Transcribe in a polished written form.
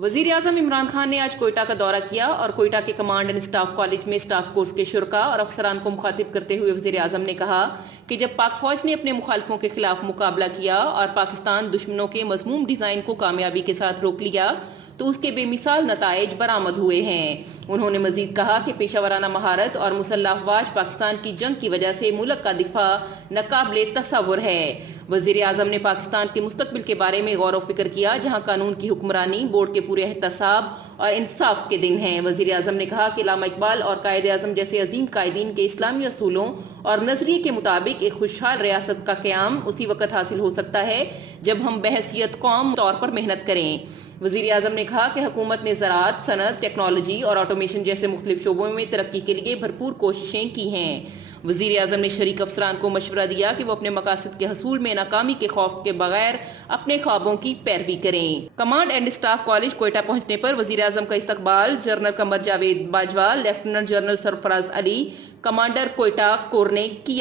वजीर आजम इमरान खान ने आज कोयटा का दौरा किया और कोयटा के कमांड एंड स्टाफ कॉलेज में स्टाफ कोर्स के शुरा और अफसरान को मुखातिब करते हुए वजीर आजम ने कहा कि जब पाक फौज ने अपने मुखालफों के खिलाफ मुकाबला किया और पाकिस्तान दुश्मनों के मजमूम डिज़ाइन को कामयाबी के साथ रोक लिया तो उसके बेमिसाल नताइज बरामद हुए हैं। उन्होंने मजीद कहा कि पेशावराना महारत और मुसल्लह अफवाज पाकिस्तान की जंग की वजह से मुल्क का दिफा नाकाबिले तसव्वुर है। वजीर आजम ने पाकिस्तान के मुस्तकबिल के बारे में गौर व फिक्र किया जहाँ कानून की हुक्मरानी, बोर्ड के पूरे एहतसाब और इंसाफ के दिन हैं। वजीर आजम ने कहा कि अल्लामा इकबाल और कायद आजम जैसे अजीम कायदीन के इस्लामी असूलों और नजरिए के मुताबिक एक खुशहाल रियासत का क़याम उसी वक्त हासिल हो सकता है जब हम बहसियत कौम तौर पर मेहनत करें। वज़ीर आज़म ने कहा कि हुकूमत ने ज़राअत, सनत, टेक्नोलॉजी और ऑटोमेशन जैसे मुख्तलिफ शोबों में तरक्की के लिए भरपूर कोशिशें की हैं। वज़ीर आज़म ने शरीक अफसरान को मशवरा दिया कि वो अपने मकासद के हसूल में नाकामी के खौफ के बगैर अपने ख्वाबों की पैरवी करें। Command and staff college Quetta पहुंचने पर वज़ीर आज़म का इस्तकबाल general Qamar Javed Bajwa, lieutenant general Sarfraz Ali, commander Quetta corps ने किया।